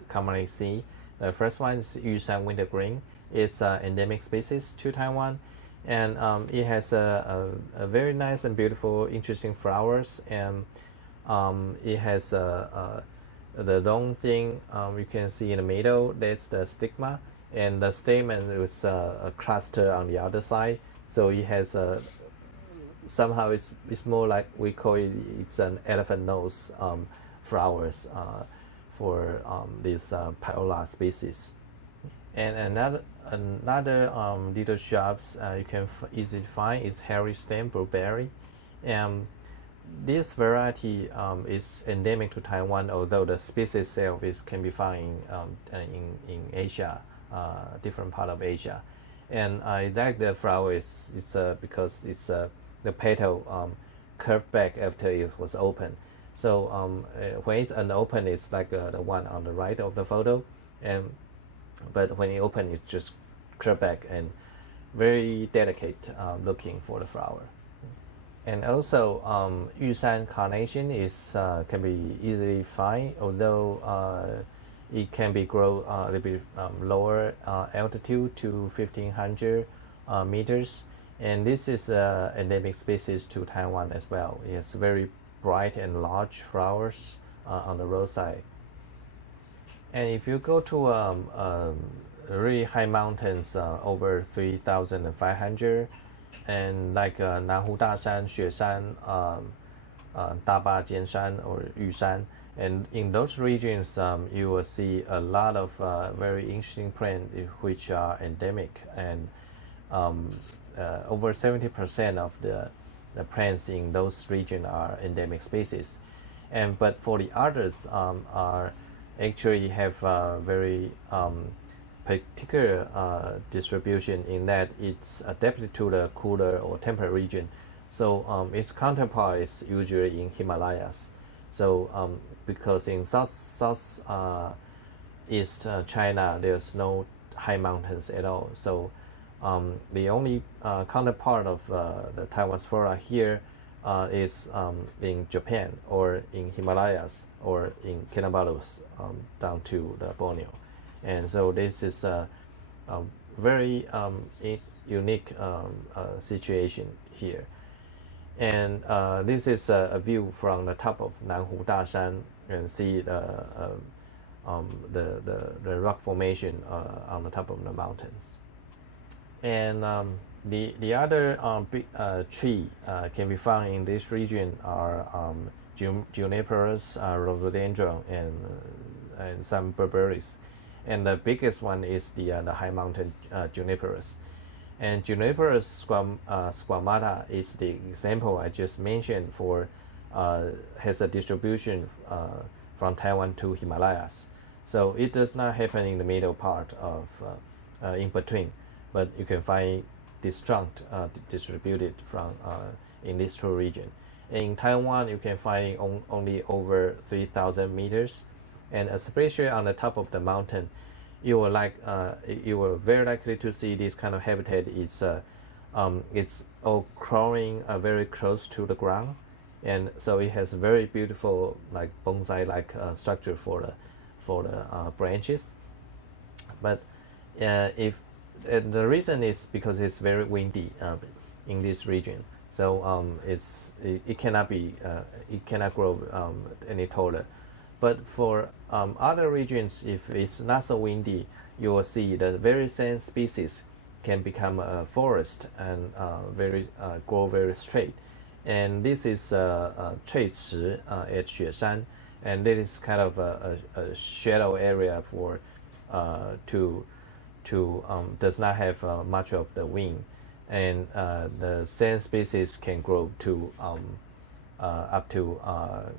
commonly see. The first one is Yushan wintergreen. It's an endemic species to Taiwan, and it has a very nice and beautiful, interesting flowers, and it has the long thing you can see in the middle. That's the stigma, and the stamen is a cluster on the other side. So it has somehow it's more like we call it. It's an elephant nose flowers for these Paola species. And another little shrubs you can easily find is hairy stem blueberry. This variety is endemic to Taiwan, although the species itself can be found in Asia, different part of Asia. And I like the flower it's because it's the petal curved back after it was open. So when it's unopened, it's like the one on the right of the photo, but when you open, it's just curved back and very delicate looking for the flower. And also, Yushan carnation is can be easily found, although it can be grow a little bit lower altitude to 1500 meters, and this is endemic species to Taiwan as well. It has very bright and large flowers on the roadside. And if you go to really high mountains over 3,500, and like Nanhu Dashan, Xueshan, Daba Jianshan or Yushan, and in those regions you will see a lot of very interesting plants which are endemic, and over 70% of the plants in those regions are endemic species. And but for the others are actually have very particular distribution in that it's adapted to the cooler or temperate region. So its counterpart is usually in Himalayas. So because in south east China there's no high mountains at all. So the only counterpart of the Taiwan's flora here is in Japan or in Himalayas or in Kinabalus down to the Borneo. And so this is a very unique situation here. And this is a view from the top of Nanhu Dashan, and see the rock formation on the top of the mountains. And the other big tree can be found in this region are juniperus, rhododendron, and some berberis. And the biggest one is the high mountain juniperus. And Juniperus squamata is the example I just mentioned for has a distribution from Taiwan to Himalayas. So it does not happen in the middle part of in between, but you can find this trunk distributed from in these two regions. In Taiwan, you can find only over 3,000 meters, and especially on the top of the mountain, you will very likely to see this kind of habitat. It's all crawling very close to the ground, and so it has very beautiful like bonsai-like structure for the branches. But if the reason is because it's very windy in this region, so it cannot grow any taller. But for other regions, if it's not so windy, you will see the very same species can become a forest and grow very straight. And this is Cui at Xueshan, and it is kind of a shadow area for does not have much of the wind, and the same species can grow to up to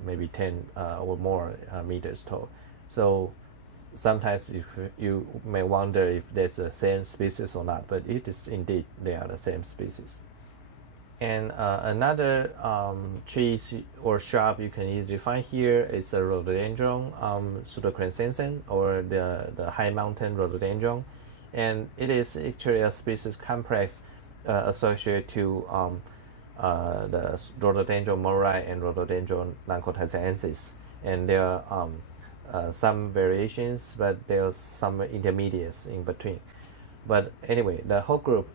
maybe 10 or more meters tall. So sometimes you may wonder if that's the same species or not, but it is indeed, they are the same species. And another tree or shrub you can easily find here is a rhododendron, Pseudocrescensen, or the high mountain rhododendron, and it is actually a species complex associated to the Rhododendron mori and Rhododendron lancotasiensis, and there are some variations, but there are some intermediates in between. But anyway, the whole group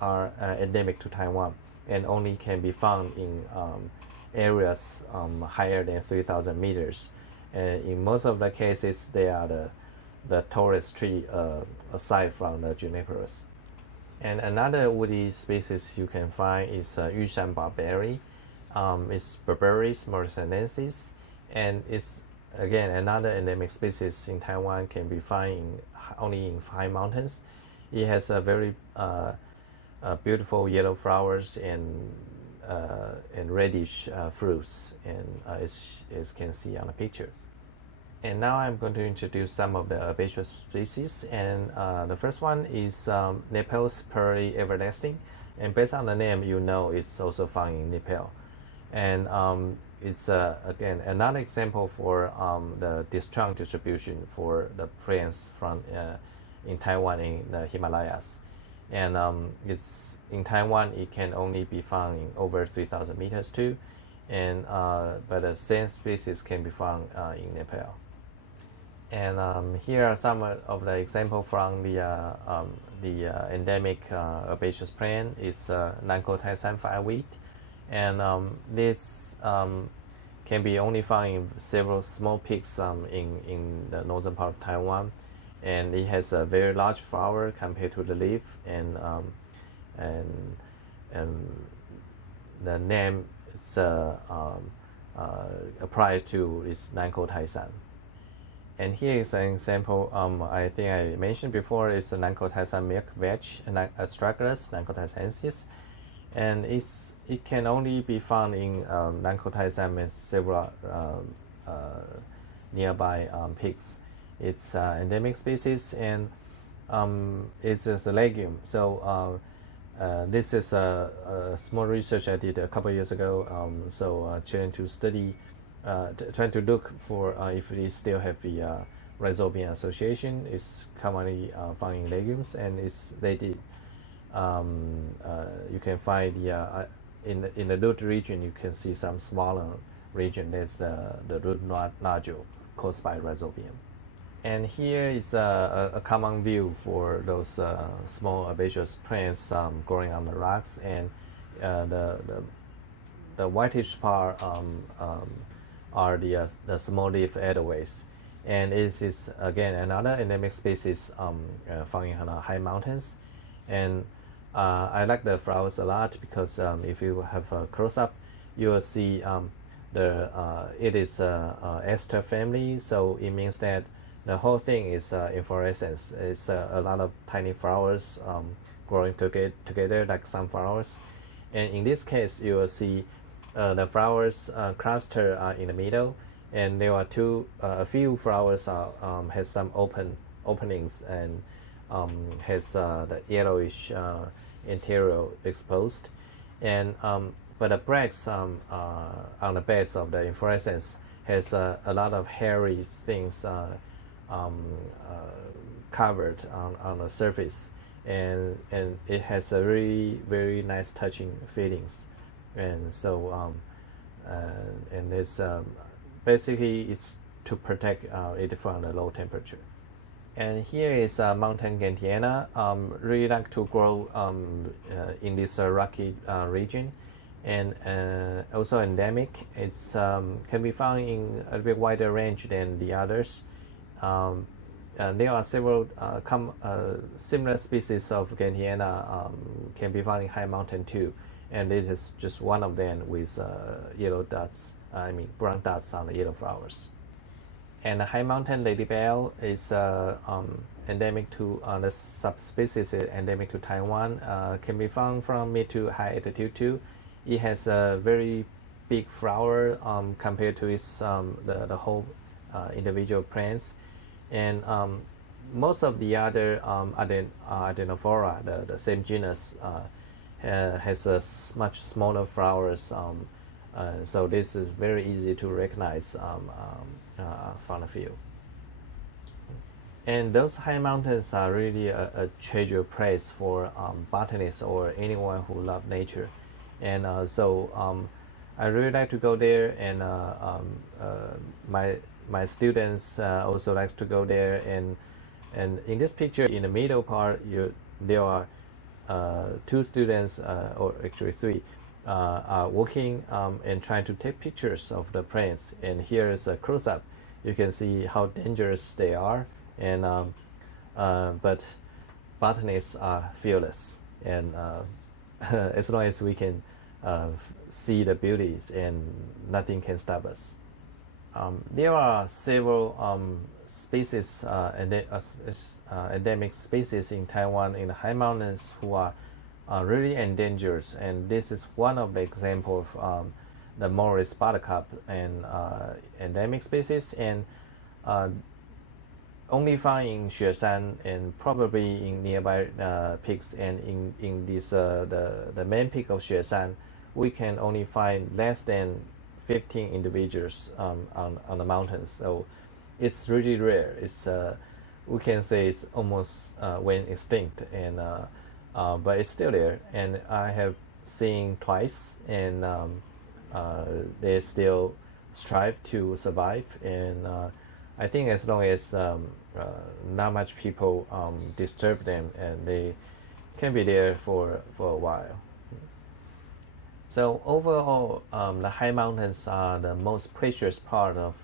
are endemic to Taiwan and only can be found in areas higher than 3,000 meters. And in most of the cases, they are the tallest tree aside from the juniperus. And another woody species you can find is Yushan barberry. It's Berberis morrisanensis, and it's again another endemic species in Taiwan, can be found only in high mountains. It has a very beautiful yellow flowers and reddish fruits, and as you can see on the picture. And now I'm going to introduce some of the herbaceous species, and the first one is Nepal's pearly everlasting, and based on the name, you know it's also found in Nepal. And it's again another example for the trunk distribution for the plants from in Taiwan in the Himalayas. And it's in Taiwan, it can only be found in over 3,000 meters too, and but the same species can be found in Nepal. And here are some of the examples from the endemic herbaceous plant. It's Nanko-Taisan fireweed, and this can be only found in several small peaks in the northern part of Taiwan, and it has a very large flower compared to the leaf, and the name is applied to this Nanko-Taisan. And here is an example. I think I mentioned before. It's the Nanko-Taisan milk veg, Astragalus Nanko-Taisensis, and it can only be found in Nanko-Taisan and several nearby peaks. It's endemic species, and it's a legume. So this is a small research I did a couple years ago. Trying to study. Trying to look for if they still have the rhizobium association. It's commonly found in legumes, and they did. You can find in the root region. You can see some smaller region. That's the root nodule caused by rhizobium. And here is a common view for those small herbaceous plants growing on the rocks, and the whitish part are the small leaf edelweiss, and it is again another endemic species found in high mountains. And I like the flowers a lot because if you have a close-up, you will see it is ester family, so it means that the whole thing is inflorescence. It's a lot of tiny flowers growing together like sunflowers, and in this case you will see the flowers cluster in the middle, and there are a few flowers has some openings and has the yellowish interior exposed, and but the bracts on the base of the inflorescence has a lot of hairy things covered on the surface, and it has a very nice touching feelings. And so and it's basically it's to protect it from the low temperature. And here is mountain gentiana. Really like to grow in this rocky region, and also endemic. It's can be found in a bit wider range than the others. There are several similar species of gentiana can be found in high mountain too, and this is just one of them with yellow dots. Brown dots on the yellow flowers. And the high mountain ladybell is endemic to the subspecies endemic to Taiwan. Can be found from mid to high altitude too. It has a very big flower compared to its the whole individual plants, and most of the other Adenophora, the same genus, has a much smaller flowers. So this is very easy to recognize from the field. And those high mountains are really a treasure place for botanists or anyone who love nature. And so I really like to go there, and my students also likes to go there. And in this picture, in the middle part, there are two students, or actually three, are walking and trying to take pictures of the plants. And here is a close-up. You can see how dangerous they are, and but botanists are fearless, and as long as we can see the beauties, and nothing can stop us. There are several species, endemic species in Taiwan in the high mountains who are really endangered, and this is one of the examples of the Morris buttercup and endemic species, and only found in Xueshan and probably in nearby peaks. And in this the main peak of Xueshan, we can only find less than 15 individuals on the mountains. So it's really rare. It's we can say it's almost went extinct, and but it's still there, and I have seen twice, and they still strive to survive. And I think as long as not much people disturb them, and they can be there for a while. So overall, the high mountains are the most precious part of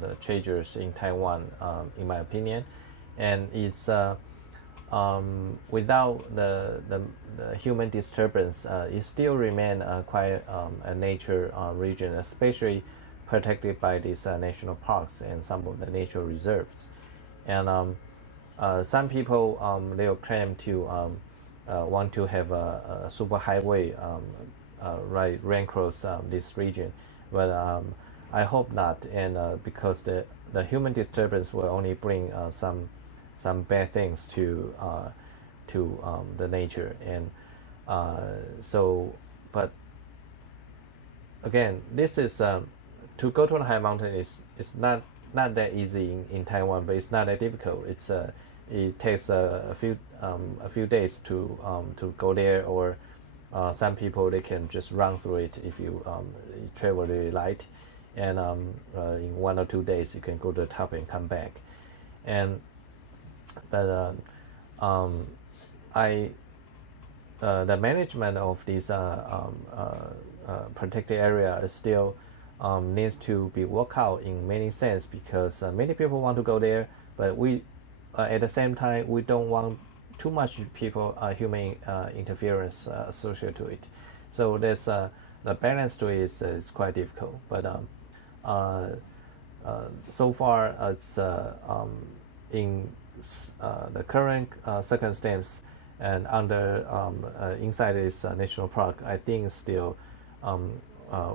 the treasures in Taiwan, in my opinion, and it's without the human disturbance, it still remain quite a nature region, especially protected by these national parks and some of the nature reserves. And some people they'll claim to want to have a super highway run across this region, but I hope not, and because the human disturbance will only bring some bad things to the nature, and but again, this is to go to the high mountain is not that easy in Taiwan, but it's not that difficult. It takes a few days to go there, or some people they can just run through it if you travel really light, and in 1 or 2 days you can go to the top and come back. And but the management of this protected area is still needs to be worked out in many sense, because many people want to go there, but we at the same time we don't want too much human interference associated to it. So there's the balance to it is quite difficult. But so far it's in the current circumstance and under inside this national park, I think it's still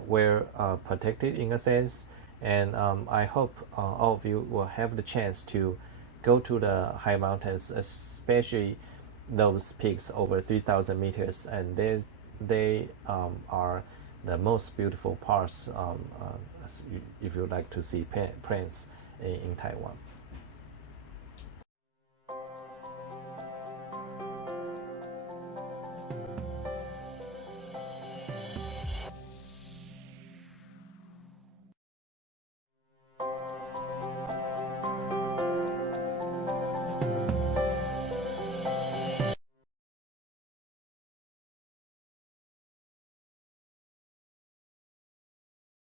well protected in a sense, and I hope all of you will have the chance to go to the high mountains, especially those peaks over 3,000 meters, and they are the most beautiful parts if you like to see plants in Taiwan.